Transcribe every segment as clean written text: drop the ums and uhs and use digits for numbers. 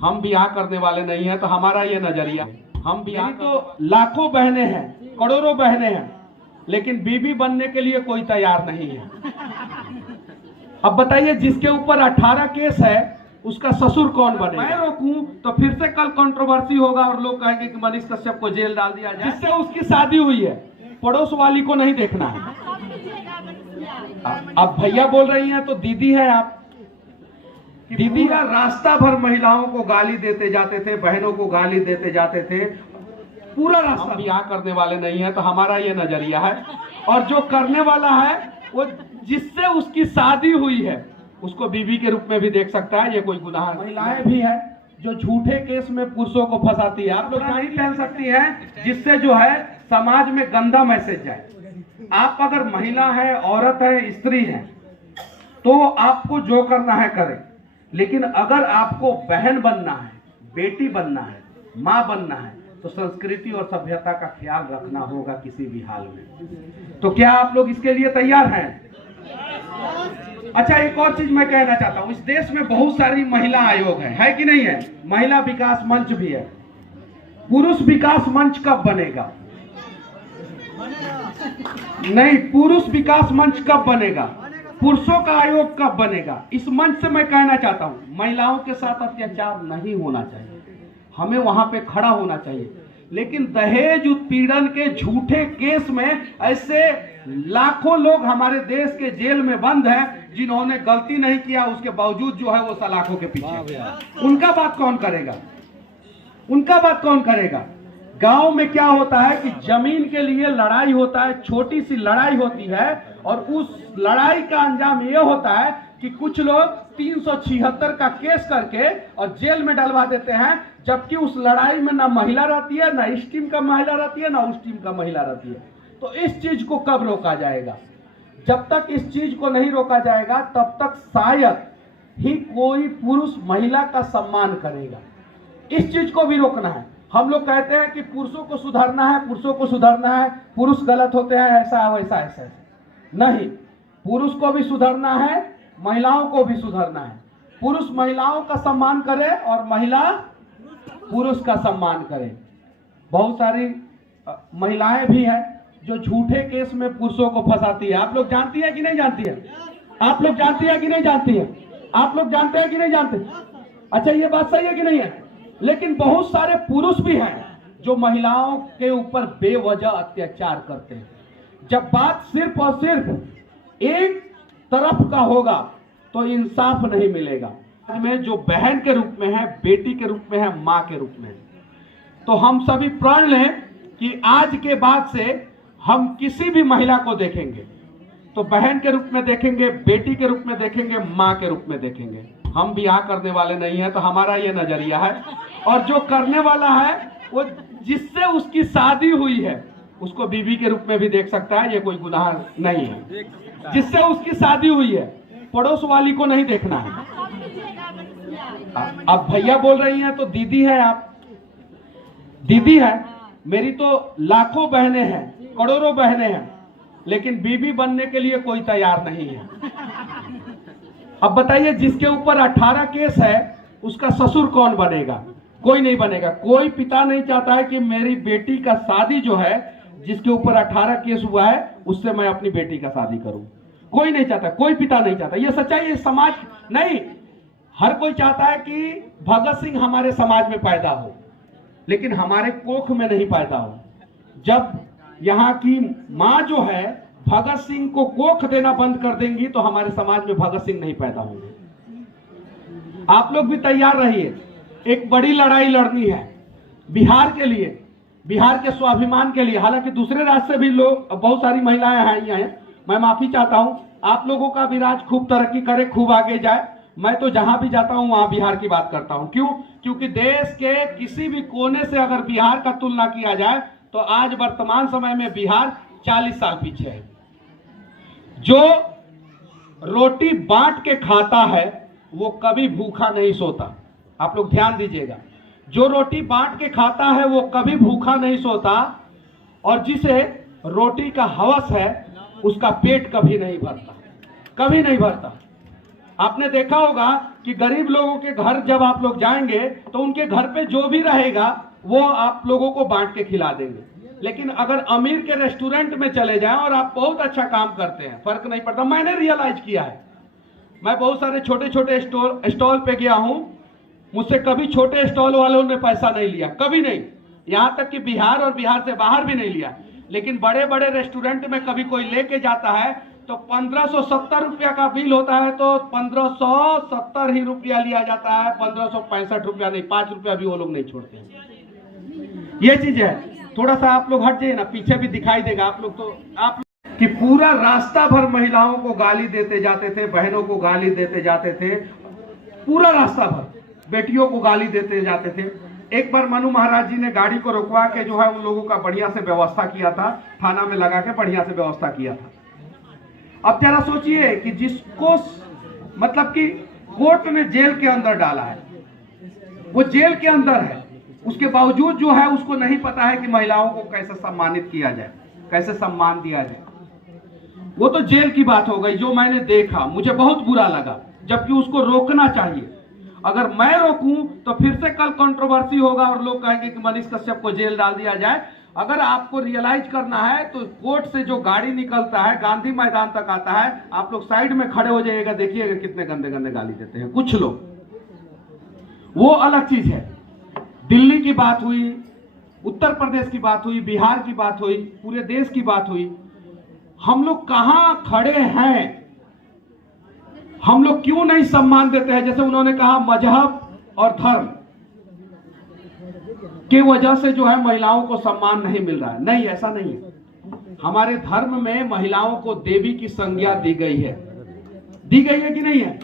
हम ब्याह करने वाले नहीं हैं, तो हमारा ये नजरिया, हम ब्याह तो लाखों बहनें हैं, करोड़ों बहनें हैं, लेकिन बीबी बनने के लिए कोई तैयार नहीं है। अब बताइए, जिसके ऊपर 18 केस है उसका ससुर कौन बनेगा? मैं रोकूं तो फिर से कल कंट्रोवर्सी होगा और लोग कहेंगे कि मनीष कश्यप को जेल डाल दिया जाए। जिससे उसकी शादी हुई है, पड़ोस वाली को नहीं देखना है। अब भैया बोल रही हैं तो दीदी है आप। दीदी का रास्ता भर महिलाओं को गाली देते जाते थे, बहनों को गाली देते जाते थे, पूरा रास्ता। हम ब्याह करने वाले नहीं है, तो हमारा ये नजरिया है। और जो करने वाला है वो जिससे उसकी शादी हुई है उसको बीवी के रूप में भी देख सकता है, ये कोई गुनाह नहीं। महिलाएं भी है जो झूठे केस में पुरुषों को फंसाती है। आप लोग नहीं पहन सकती हैं, जिससे जो है समाज में गंदा मैसेज जाए। आप अगर महिला है, औरत है, स्त्री है, तो आपको जो करना है करें, लेकिन अगर आपको बहन बनना है, बेटी बनना है, माँ बनना है, तो संस्कृति और सभ्यता का ख्याल रखना होगा किसी भी हाल में। तो क्या आप लोग इसके लिए तैयार हैं? अच्छा, एक और चीज मैं कहना चाहता हूं, इस देश में बहुत सारी महिला आयोग है कि नहीं है? महिला विकास मंच भी है। पुरुष विकास मंच कब बनेगा? नहीं, पुरुष विकास मंच कब बनेगा? पुरुषों का आयोग कब बनेगा? इस मंच से मैं कहना चाहता हूं, महिलाओं के साथ अत्याचार नहीं होना चाहिए, हमें वहां पे खड़ा होना चाहिए। लेकिन दहेज उत्पीड़न के झूठे केस में ऐसे लाखों लोग हमारे देश के जेल में बंद हैं, जिन्होंने गलती नहीं किया, उसके बावजूद जो है वो सलाखों के पीछे। उनका बात कौन करेगा? उनका बात कौन करेगा? गांव में क्या होता है कि जमीन के लिए लड़ाई होता है, छोटी सी लड़ाई होती है, और उस लड़ाई का अंजाम यह होता है कि कुछ लोग 376 का केस करके और जेल में डलवा देते हैं, जबकि उस लड़ाई में ना महिला रहती है, ना इस टीम का महिला रहती है, ना उस टीम का महिला रहती है। तो इस चीज को कब रोका जाएगा? जब तक इस चीज को नहीं रोका जाएगा तब तक शायद ही कोई पुरुष महिला का सम्मान करेगा। इस चीज को भी रोकना है। हम लोग कहते हैं कि पुरुषों को सुधारना है, पुरुषों को सुधारना है, पुरुष गलत होते हैं, ऐसा वैसा ऐसा। नहीं, पुरुष को भी सुधारना है, महिलाओं को भी सुधारना है। पुरुष महिलाओं का सम्मान करे और महिला पुरुष का सम्मान करे। बहुत सारी महिलाएं भी हैं जो झूठे केस में पुरुषों को फंसाती है। आप लोग जानती है कि नहीं जानती है? आप लोग जानती है कि नहीं जानती है? आप लोग जानते हैं कि नहीं जानते? अच्छा, ये बात सही है कि नहीं है? लेकिन बहुत सारे पुरुष भी हैं जो महिलाओं के ऊपर बेवजह अत्याचार करते हैं। जब बात सिर्फ और सिर्फ एक तरफ का होगा तो इंसाफ नहीं मिलेगा। में जो बहन के रूप में है, बेटी के रूप में है, माँ के रूप में है, तो हम सभी प्रण लें कि आज के बाद से हम किसी भी महिला को देखेंगे तो बहन के रूप में देखेंगे, बेटी के रूप में देखेंगे, माँ के रूप में देखेंगे। हम ब्याह करने वाले नहीं हैं, तो हमारा ये नजरिया है। और जो करने वाला है वो जिससे उसकी शादी हुई है उसको बीवी के रूप में भी देख सकता है, ये कोई गुनाह नहीं है। जिससे उसकी शादी हुई है, पड़ोस वाली को नहीं देखना है। अब भैया बोल रही हैं तो दीदी है आप। दीदी है, मेरी तो लाखों बहनें हैं, करोड़ों बहनें हैं, लेकिन बीवी बनने के लिए कोई तैयार नहीं है। अब बताइए, जिसके ऊपर 18 केस है उसका ससुर कौन बनेगा? कोई नहीं बनेगा। कोई पिता नहीं चाहता है कि मेरी बेटी का शादी जो है, जिसके ऊपर 18 केस हुआ है, उससे मैं अपनी बेटी का शादी करूं। कोई नहीं चाहता, कोई पिता नहीं चाहता। ये सच्चाई है। समाज नहीं, हर कोई चाहता है कि भगत सिंह हमारे समाज में पैदा हो, लेकिन हमारे कोख में नहीं पैदा हो। जब यहाँ की माँ जो है भगत सिंह को कोख देना बंद कर देंगी तो हमारे समाज में भगत सिंह नहीं पैदा होंगे। आप लोग भी तैयार रहिए। एक बड़ी लड़ाई लड़नी है बिहार के लिए, बिहार के स्वाभिमान के लिए। हालांकि दूसरे राज्य से भी लोग, बहुत सारी महिलाएं हैं। मैं माफी चाहता हूं, आप लोगों का भी राज खूब तरक्की करे, खूब आगे जाए। मैं तो जहां भी जाता हूं वहां बिहार की बात करता हूं। क्यों? क्योंकि देश के किसी भी कोने से अगर बिहार का तुलना किया जाए तो आज वर्तमान समय में बिहार 40 साल पीछे है। जो रोटी बांट के खाता है वो कभी भूखा नहीं सोता। आप लोग ध्यान दीजिएगा, जो रोटी बांट के खाता है वो कभी भूखा नहीं सोता, और जिसे रोटी का हवस है उसका पेट कभी नहीं भरता, कभी नहीं भरता। आपने देखा होगा कि गरीब लोगों के घर जब आप लोग जाएंगे तो उनके घर पे जो भी रहेगा वो आप लोगों को बांट के खिला देंगे। लेकिन अगर अमीर के रेस्टोरेंट में चले जाएं और आप बहुत अच्छा काम करते हैं, फर्क नहीं पड़ता। मैंने रियलाइज किया है, मैं बहुत सारे छोटे छोटे स्टॉल पे गया हूं, मुझसे कभी छोटे स्टॉल वालों ने पैसा नहीं लिया, कभी नहीं, यहां तक कि बिहार और बिहार से बाहर भी नहीं लिया। लेकिन बड़े बड़े रेस्टोरेंट में कभी कोई लेके जाता है तो 1570 रुपया का बिल होता है तो 1570 ही रुपया लिया जाता है, 1565 रुपया नहीं, 5 रुपया भी वो लोग नहीं छोड़ते हैं। ये चीज है। थोड़ा सा आप लोग हट जाइए ना, पीछे भी दिखाई देगा आप लोग। तो आप कि पूरा रास्ता भर महिलाओं को गाली देते जाते थे, बहनों को गाली देते जाते थे, पूरा रास्ता भर बेटियों को गाली देते जाते थे। एक बार मनु महाराज जी ने गाड़ी को रुकवा के जो है उन लोगों का बढ़िया से व्यवस्था किया था, थाना में लगा के बढ़िया से व्यवस्था किया था। अब जरा सोचिए कि जिसको मतलब कि कोर्ट ने जेल के अंदर डाला है, वो जेल के अंदर है, उसके बावजूद जो है उसको नहीं पता है कि महिलाओं को कैसे सम्मानित किया जाए, कैसे सम्मान दिया जाए। वो तो जेल की बात हो गई। जो मैंने देखा मुझे बहुत बुरा लगा, जबकि उसको रोकना चाहिए। अगर मैं रोकूं तो फिर से कल कंट्रोवर्सी होगा और लोग कहेंगे कि मनीष कश्यप को जेल डाल दिया जाए। अगर आपको रियलाइज करना है तो कोर्ट से जो गाड़ी निकलता है गांधी मैदान तक आता है, आप लोग साइड में खड़े हो जाइएगा, देखिएगा कितने गंदे गंदे गाली देते हैं कुछ लोग। वो अलग चीज है। दिल्ली की बात हुई, उत्तर प्रदेश की बात हुई, बिहार की बात हुई, पूरे देश की बात हुई। हम लोग कहां खड़े हैं? हम लोग क्यों नहीं सम्मान देते हैं? जैसे उन्होंने कहा मजहब और धर्म के वजह से जो है महिलाओं को सम्मान नहीं मिल रहा है। नहीं, ऐसा नहीं है। हमारे धर्म में महिलाओं को देवी की संज्ञा दी गई है। दी गई है कि नहीं है?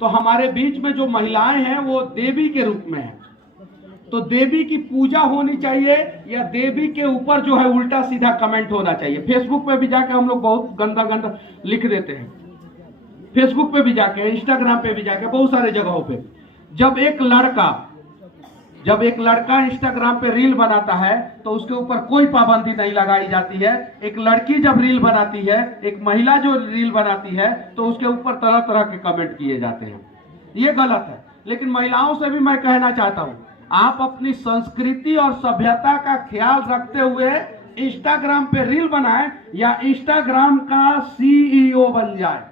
तो हमारे बीच में जो महिलाएं हैं वो देवी के रूप में है। तो देवी की पूजा होनी चाहिए या देवी के ऊपर जो है उल्टा सीधा कमेंट होना चाहिए? फेसबुक पे भी जाके हम लोग बहुत गंदा गंदा लिख देते हैं, फेसबुक पे भी जाके, इंस्टाग्राम पे भी जाके, बहुत सारे जगहों पे। जब एक लड़का इंस्टाग्राम पे रील बनाता है तो उसके ऊपर कोई पाबंदी नहीं लगाई जाती है। एक लड़की जब रील बनाती है, एक महिला जो रील बनाती है, तो उसके ऊपर तरह तरह के कमेंट किए जाते हैं। ये गलत है। लेकिन महिलाओं से भी मैं कहना चाहता हूं, आप अपनी संस्कृति और सभ्यता का ख्याल रखते हुए इंस्टाग्राम पे रील बनाएं या इंस्टाग्राम का CEO बन जाए।